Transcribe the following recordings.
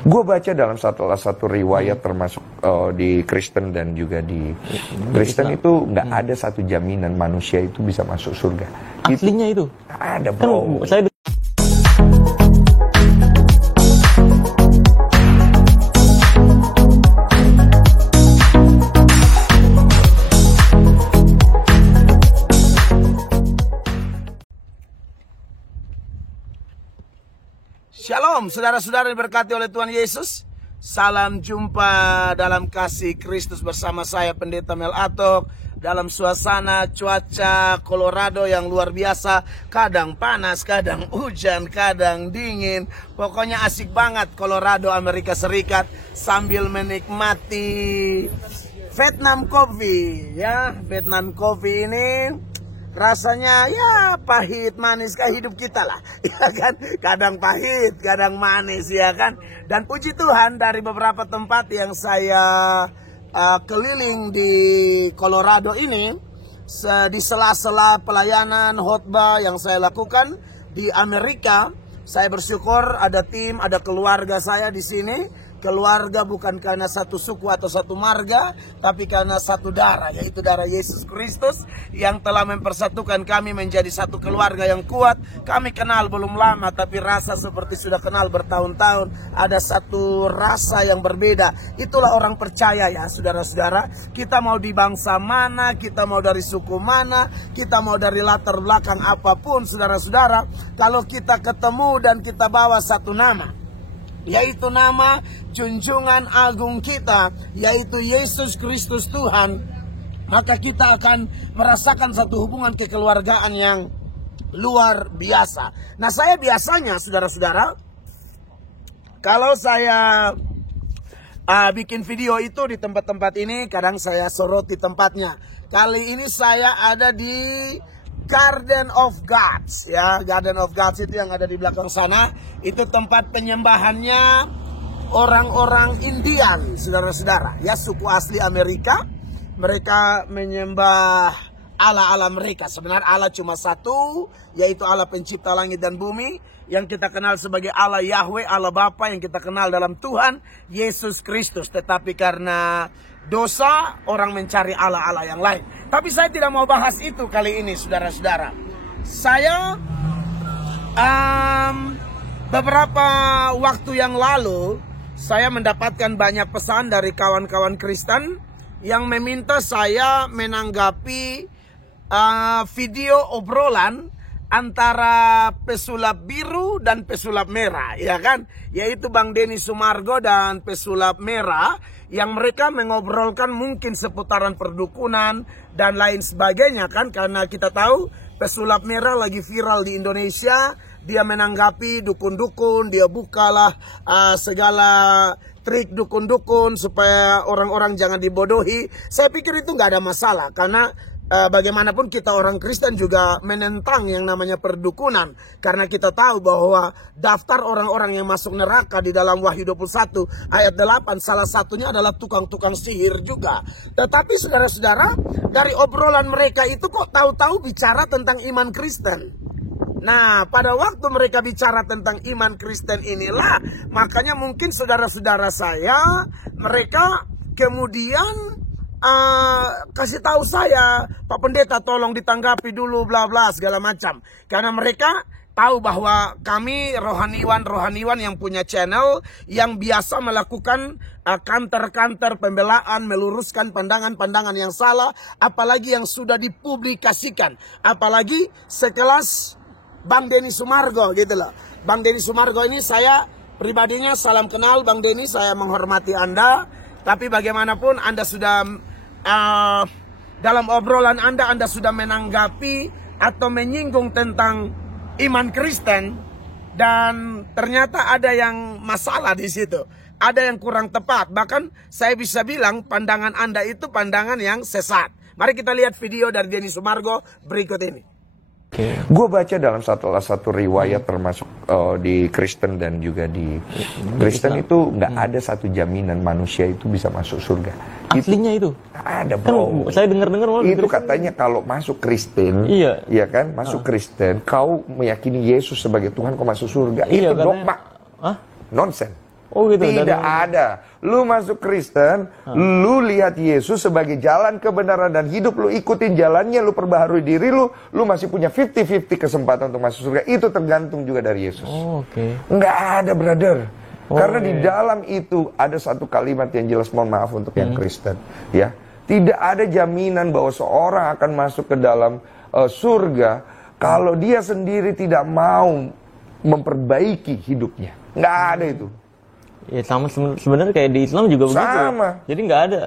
Gue baca dalam satu riwayat termasuk di Kristen dan juga di Kristen itu nggak ada satu jaminan manusia itu bisa masuk surga. Aslinya itu ada, bro. Kan, saya Shalom, saudara-saudara diberkati oleh Tuhan Yesus. Salam jumpa dalam kasih Kristus bersama saya Pendeta Mel Atok. Dalam suasana cuaca Colorado yang luar biasa. Kadang panas, kadang hujan, kadang dingin. Pokoknya asik banget Colorado, Amerika Serikat. Sambil menikmati Vietnam Coffee. Ya, Vietnam Coffee ini rasanya ya pahit manis kayak hidup kita lah, ya kan? Kadang pahit, kadang manis, ya kan? Dan puji Tuhan dari beberapa tempat yang saya keliling di Colorado ini, di sela-sela pelayanan khotbah yang saya lakukan di Amerika, saya bersyukur ada tim, ada keluarga saya di sini. Keluarga bukan karena satu suku atau satu marga, tapi karena satu darah, yaitu darah Yesus Kristus yang telah mempersatukan kami menjadi satu keluarga yang kuat. Kami kenal belum lama, tapi rasa seperti sudah kenal bertahun-tahun. Ada satu rasa yang berbeda. Itulah orang percaya ya, saudara-saudara. Kita mau di bangsa mana, kita mau dari suku mana, kita mau dari latar belakang apapun, saudara-saudara. Kalau kita ketemu dan kita bawa satu nama, yaitu nama junjungan agung kita, yaitu Yesus Kristus Tuhan, maka kita akan merasakan satu hubungan kekeluargaan yang luar biasa. Nah, saya biasanya, saudara-saudara, kalau saya bikin video itu di tempat-tempat ini, kadang saya soroti tempatnya. Kali ini saya ada di Garden of Gods, ya. Garden of Gods itu yang ada di belakang sana. Itu tempat penyembahannya orang-orang Indian, saudara-saudara. Ya, suku asli Amerika. Mereka menyembah Allah-Allah mereka. Sebenarnya Allah cuma satu, yaitu Allah pencipta langit dan bumi. Yang kita kenal sebagai Allah Yahweh, Allah Bapa yang kita kenal dalam Tuhan Yesus Kristus. Tetapi karena dosa, orang mencari Allah-Allah yang lain. Tapi saya tidak mau bahas itu kali ini, saudara-saudara. Saya beberapa waktu yang lalu, saya mendapatkan banyak pesan dari kawan-kawan Kristen yang meminta saya menanggapi video obrolan antara pesulap biru dan pesulap merah, ya kan? Yaitu Bang Denny Sumargo dan pesulap merah, yang mereka mengobrolkan mungkin seputaran perdukunan dan lain sebagainya kan. Karena kita tahu pesulap merah lagi viral di Indonesia. Dia menanggapi dukun-dukun, dia bukalah segala trik dukun-dukun supaya orang-orang jangan dibodohi. Saya pikir itu nggak ada masalah, karena bagaimanapun kita orang Kristen juga menentang yang namanya perdukunan. Karena kita tahu bahwa daftar orang-orang yang masuk neraka di dalam Wahyu 21 ayat 8, salah satunya adalah tukang-tukang sihir juga. Tetapi saudara-saudara, dari obrolan mereka itu kok tahu-tahu bicara tentang iman Kristen. Nah, pada waktu mereka bicara tentang iman Kristen inilah, makanya mungkin saudara-saudara saya, mereka kemudian kasih tahu saya, Pak Pendeta tolong ditanggapi dulu bla bla segala macam. Karena mereka tahu bahwa kami rohaniwan yang punya channel yang biasa melakukan kantor-kantor pembelaan, meluruskan pandangan-pandangan yang salah, apalagi yang sudah dipublikasikan, apalagi sekelas Bang Denny Sumargo gitu loh. Bang Denny Sumargo ini saya pribadinya salam kenal Bang Denny, saya menghormati Anda. Tapi bagaimanapun Anda sudah dalam obrolan Anda sudah menanggapi atau menyinggung tentang iman Kristen, dan ternyata ada yang masalah di situ, ada yang kurang tepat. Bahkan saya bisa bilang pandangan Anda itu pandangan yang sesat. Mari kita lihat video dari Denny Sumargo berikut ini. Gue baca dalam satu riwayat termasuk di Kristen dan juga di Kristen itu nggak ada satu jaminan manusia itu bisa masuk surga. Aslinya itu ada, bro. Kan, saya dengar itu katanya kalau masuk Kristen, iya kan, masuk Kristen, kau meyakini Yesus sebagai Tuhan, kau masuk surga. Itu dogma, nonsen. Oh gitu. Tidak ada. Lu masuk Kristen, lu lihat Yesus sebagai jalan kebenaran dan hidup, lu ikutin jalannya, lu perbaharui diri lu masih punya 50-50 kesempatan untuk masuk surga. Itu tergantung juga dari Yesus. Oh, oke. Nggak ada, brother. Oh, Karena di dalam itu ada satu kalimat yang jelas, mohon maaf untuk yang Kristen, ya. Tidak ada jaminan bahwa seorang akan masuk ke dalam surga kalau dia sendiri tidak mau memperbaiki hidupnya. Nggak ada itu. Ya sama sebenarnya kayak di Islam juga begitu. Sama. Jadi nggak ada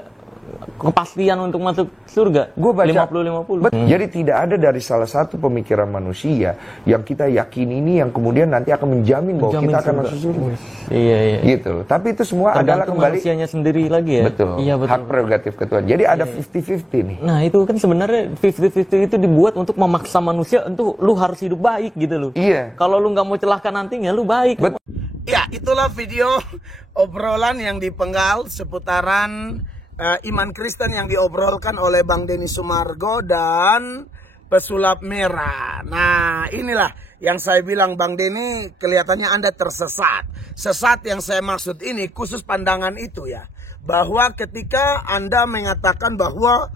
kepastian untuk masuk surga. Gue baca 50-50. Jadi tidak ada dari salah satu pemikiran manusia yang kita yakini ini yang kemudian nanti akan menjamin bahwa kita akan masuk surga. Iya. Gitu loh. Tapi itu semua adalah Tergantung kembali manusianya sendiri lagi ya. betul. Iya betul. Hak prerogatif ketuhanan. Jadi ada 50-50 nih. Nah itu kan sebenarnya 50-50 itu dibuat untuk memaksa manusia untuk lu harus hidup baik gitu loh. Iya. Kalau lu nggak mau celaka nantinya lu baik. Ya, itulah video obrolan yang dipenggal seputaran iman Kristen yang diobrolkan oleh Bang Denny Sumargo dan pesulap merah. Nah, inilah yang saya bilang, Bang Denny, kelihatannya Anda tersesat. Sesat yang saya maksud ini khusus pandangan itu ya. Bahwa ketika Anda mengatakan bahwa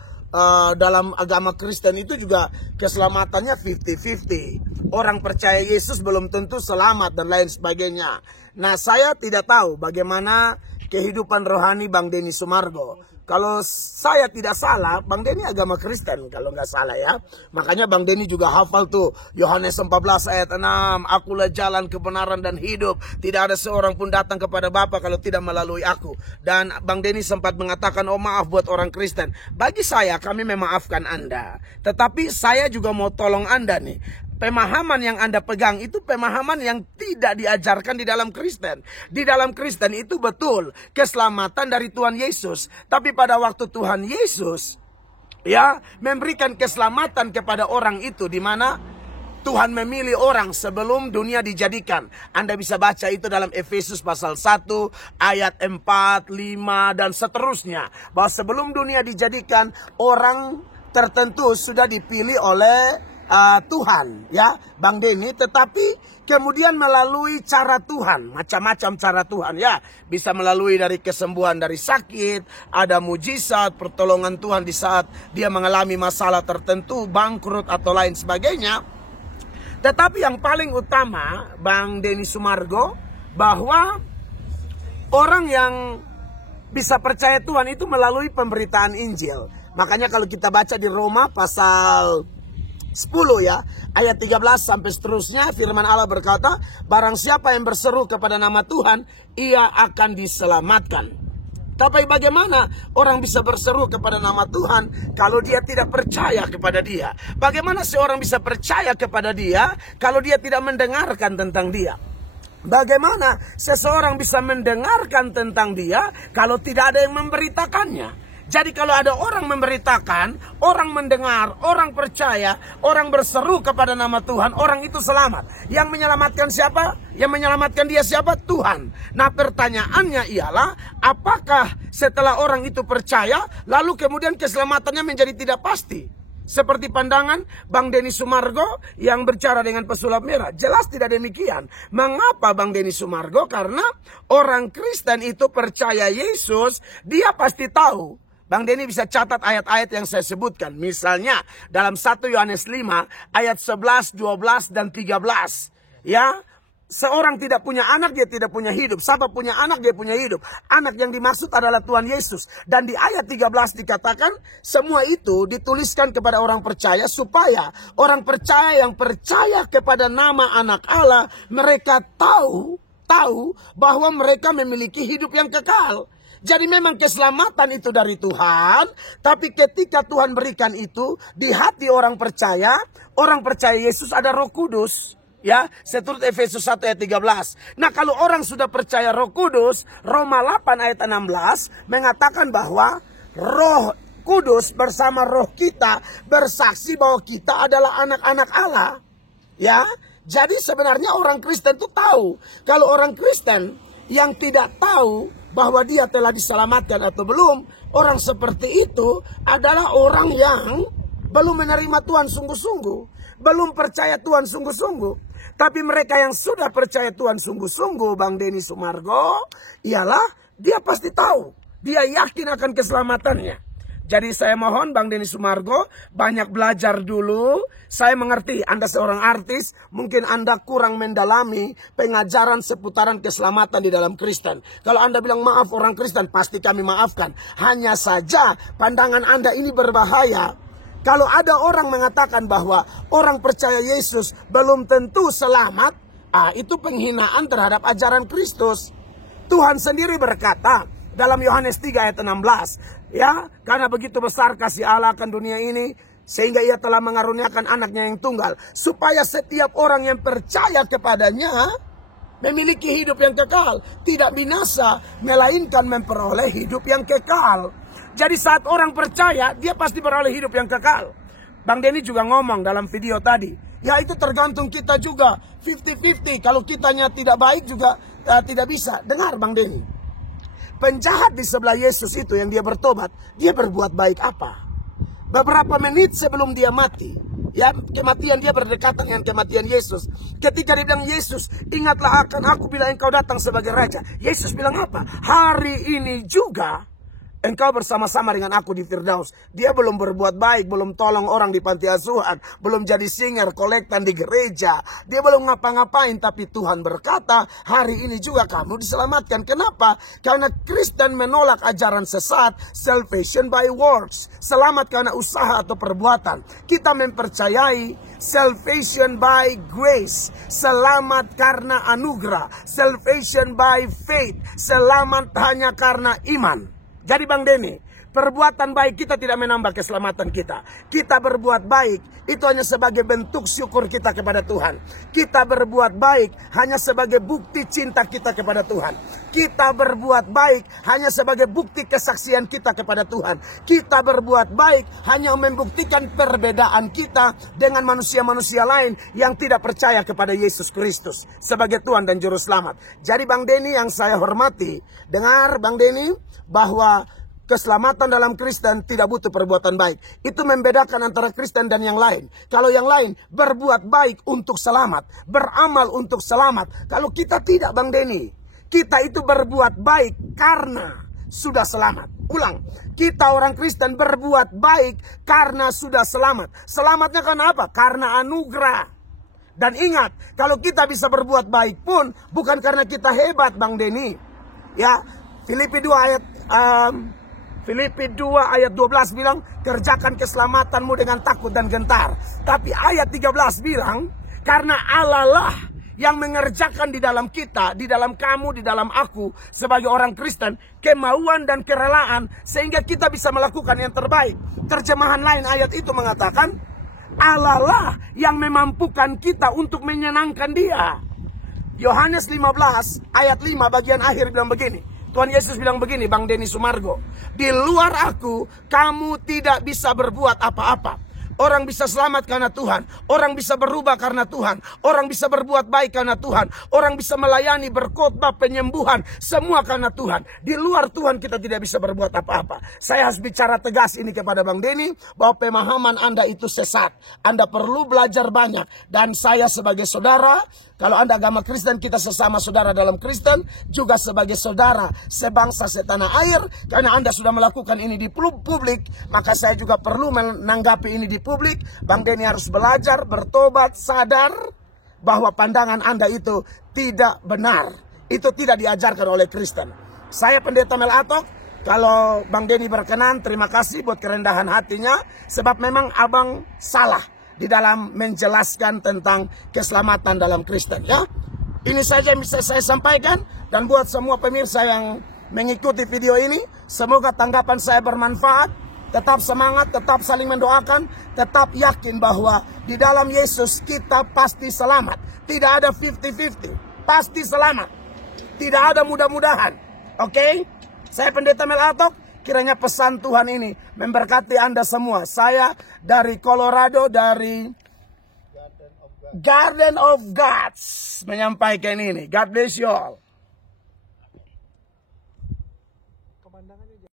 dalam agama Kristen itu juga keselamatannya 50-50. Orang percaya Yesus belum tentu selamat dan lain sebagainya. Nah, saya tidak tahu bagaimana kehidupan rohani Bang Denny Sumargo. Kalau saya tidak salah, Bang Denny agama Kristen kalau nggak salah ya. Makanya Bang Denny juga hafal tuh Yohanes 14 ayat 6. Akulah jalan kebenaran dan hidup. Tidak ada seorang pun datang kepada Bapa kalau tidak melalui aku. Dan Bang Denny sempat mengatakan, oh maaf buat orang Kristen. Bagi saya, kami memaafkan Anda. Tetapi saya juga mau tolong Anda nih. Pemahaman yang Anda pegang itu pemahaman yang tidak diajarkan di dalam Kristen. Di dalam Kristen itu betul keselamatan dari Tuhan Yesus. Tapi pada waktu Tuhan Yesus ya memberikan keselamatan kepada orang itu, di mana Tuhan memilih orang sebelum dunia dijadikan. Anda bisa baca itu dalam Efesus pasal 1 ayat 4, 5 dan seterusnya. Bahwa sebelum dunia dijadikan, orang tertentu sudah dipilih oleh Tuhan ya Bang Denny, tetapi kemudian melalui cara Tuhan, macam-macam cara Tuhan ya, bisa melalui dari kesembuhan dari sakit, ada mujizat, pertolongan Tuhan di saat dia mengalami masalah tertentu, bangkrut atau lain sebagainya. Tetapi yang paling utama Bang Denny Sumargo, bahwa orang yang bisa percaya Tuhan itu melalui pemberitaan Injil. Makanya kalau kita baca di Roma pasal 10 ya, ayat 13 sampai seterusnya, firman Allah berkata, barang siapa yang berseru kepada nama Tuhan, ia akan diselamatkan. Tapi bagaimana orang bisa berseru kepada nama Tuhan kalau dia tidak percaya kepada dia? Bagaimana seorang bisa percaya kepada dia kalau dia tidak mendengarkan tentang dia? Bagaimana seseorang bisa mendengarkan tentang dia kalau tidak ada yang memberitakannya? Jadi kalau ada orang memberitakan, orang mendengar, orang percaya, orang berseru kepada nama Tuhan, orang itu selamat. Yang menyelamatkan siapa? Yang menyelamatkan dia siapa? Tuhan. Nah, pertanyaannya ialah, apakah setelah orang itu percaya, lalu kemudian keselamatannya menjadi tidak pasti? Seperti pandangan Bang Denny Sumargo yang berbicara dengan pesulap merah. Jelas tidak demikian. Mengapa Bang Denny Sumargo? Karena orang Kristen itu percaya Yesus, dia pasti tahu. Bang Denny bisa catat ayat-ayat yang saya sebutkan. Misalnya dalam 1 Yohanes 5 ayat 11, 12 dan 13. Ya, seorang tidak punya anak, dia tidak punya hidup. Siapa punya anak, dia punya hidup. Anak yang dimaksud adalah Tuhan Yesus. Dan di ayat 13 dikatakan, semua itu dituliskan kepada orang percaya, supaya orang percaya yang percaya kepada nama anak Allah, mereka tahu bahwa mereka memiliki hidup yang kekal. Jadi memang keselamatan itu dari Tuhan, tapi ketika Tuhan berikan itu di hati orang percaya Yesus ada Roh Kudus. Ya, seturut Efesus 1 ayat 13. Nah, kalau orang sudah percaya Roh Kudus, Roma 8 ayat 16 mengatakan bahwa Roh Kudus bersama roh kita bersaksi bahwa kita adalah anak-anak Allah. Ya, jadi sebenarnya orang Kristen itu tahu. Kalau orang Kristen yang tidak tahu bahwa dia telah diselamatkan atau belum, orang seperti itu adalah orang yang belum menerima Tuhan sungguh-sungguh, belum percaya Tuhan sungguh-sungguh. Tapi mereka yang sudah percaya Tuhan sungguh-sungguh, Bang Denny Sumargo, ialah dia pasti tahu. Dia yakin akan keselamatannya. Jadi saya mohon Bang Denny Sumargo banyak belajar dulu. Saya mengerti Anda seorang artis, mungkin Anda kurang mendalami pengajaran seputaran keselamatan di dalam Kristen. Kalau Anda bilang maaf orang Kristen, pasti kami maafkan. Hanya saja pandangan Anda ini berbahaya. Kalau ada orang mengatakan bahwa orang percaya Yesus belum tentu selamat, itu penghinaan terhadap ajaran Kristus. Tuhan sendiri berkata dalam Yohanes 3 ayat 16, ya, karena begitu besar kasih Allah akan dunia ini, sehingga ia telah mengaruniakan anaknya yang tunggal, supaya setiap orang yang percaya kepadanya memiliki hidup yang kekal, tidak binasa, melainkan memperoleh hidup yang kekal. Jadi saat orang percaya, dia pasti beroleh hidup yang kekal. Bang Denny juga ngomong dalam video tadi, ya itu tergantung kita juga, 50-50, kalau kitanya tidak baik juga tidak bisa. Dengar Bang Denny, penjahat di sebelah Yesus itu yang dia bertobat, dia berbuat baik apa? Beberapa menit sebelum dia mati, ya, kematian dia berdekatan dengan kematian Yesus. Ketika dia bilang, Yesus, ingatlah akan aku bila engkau datang sebagai raja. Yesus bilang apa? Hari ini juga engkau bersama-sama dengan aku di Firdaus. Dia belum berbuat baik, belum tolong orang di panti asuhan, belum jadi singer, kolektan di gereja. Dia belum ngapa-ngapain, tapi Tuhan berkata, hari ini juga kamu diselamatkan. Kenapa? Karena Kristen menolak ajaran sesat, salvation by works. Selamat karena usaha atau perbuatan. Kita mempercayai salvation by grace. Selamat karena anugerah. Salvation by faith. Selamat hanya karena iman. Jadi Bang Denny, perbuatan baik kita tidak menambah keselamatan kita. Kita berbuat baik, itu hanya sebagai bentuk syukur kita kepada Tuhan. Kita berbuat baik hanya sebagai bukti cinta kita kepada Tuhan. Kita berbuat baik hanya sebagai bukti kesaksian kita kepada Tuhan. Kita berbuat baik hanya membuktikan perbedaan kita dengan manusia-manusia lain yang tidak percaya kepada Yesus Kristus sebagai Tuhan dan Juru Selamat. Jadi Bang Denny yang saya hormati, dengar Bang Denny, bahwa keselamatan dalam Kristen tidak butuh perbuatan baik. Itu membedakan antara Kristen dan yang lain. Kalau yang lain berbuat baik untuk selamat, beramal untuk selamat. Kalau kita tidak Bang Denny, kita itu berbuat baik karena sudah selamat. Ulang, kita orang Kristen berbuat baik karena sudah selamat. Selamatnya karena apa? Karena anugerah. Dan ingat, kalau kita bisa berbuat baik pun bukan karena kita hebat Bang Denny. Ya, Filipi 2 ayat 12 bilang, kerjakan keselamatanmu dengan takut dan gentar. Tapi ayat 13 bilang, karena Allah lah yang mengerjakan di dalam kita, di dalam kamu, di dalam aku, sebagai orang Kristen, kemauan dan kerelaan, sehingga kita bisa melakukan yang terbaik. Terjemahan lain ayat itu mengatakan, Allah lah yang memampukan kita untuk menyenangkan Dia. Yohanes 15 ayat 5 bagian akhir bilang begini. Tuhan Yesus bilang begini, Bang Denny Sumargo, di luar aku, kamu tidak bisa berbuat apa-apa. Orang bisa selamat karena Tuhan. Orang bisa berubah karena Tuhan. Orang bisa berbuat baik karena Tuhan. Orang bisa melayani, berkhotbah, penyembuhan. Semua karena Tuhan. Di luar Tuhan kita tidak bisa berbuat apa-apa. Saya harus bicara tegas ini kepada Bang Denny, bahwa pemahaman Anda itu sesat. Anda perlu belajar banyak. Dan saya sebagai saudara, kalau Anda agama Kristen, kita sesama saudara dalam Kristen, juga sebagai saudara sebangsa setanah air. Karena Anda sudah melakukan ini di publik, maka saya juga perlu menanggapi ini di publik. Bang Denny harus belajar, bertobat, sadar bahwa pandangan Anda itu tidak benar. Itu tidak diajarkan oleh Kristen. Saya Pendeta Mel Atok. Kalau Bang Denny berkenan, terima kasih buat kerendahan hatinya. Sebab memang abang salah di dalam menjelaskan tentang keselamatan dalam Kristen, ya. Ini saja yang bisa saya sampaikan. Dan buat semua pemirsa yang mengikuti video ini, semoga tanggapan saya bermanfaat. Tetap semangat, tetap saling mendoakan, tetap yakin bahwa di dalam Yesus kita pasti selamat. Tidak ada 50-50, pasti selamat. Tidak ada mudah-mudahan. Oke? Saya Pendeta Mel Atok. Kiranya pesan Tuhan ini memberkati Anda semua. Saya dari Colorado, dari Garden of Gods menyampaikan ini. God bless you all.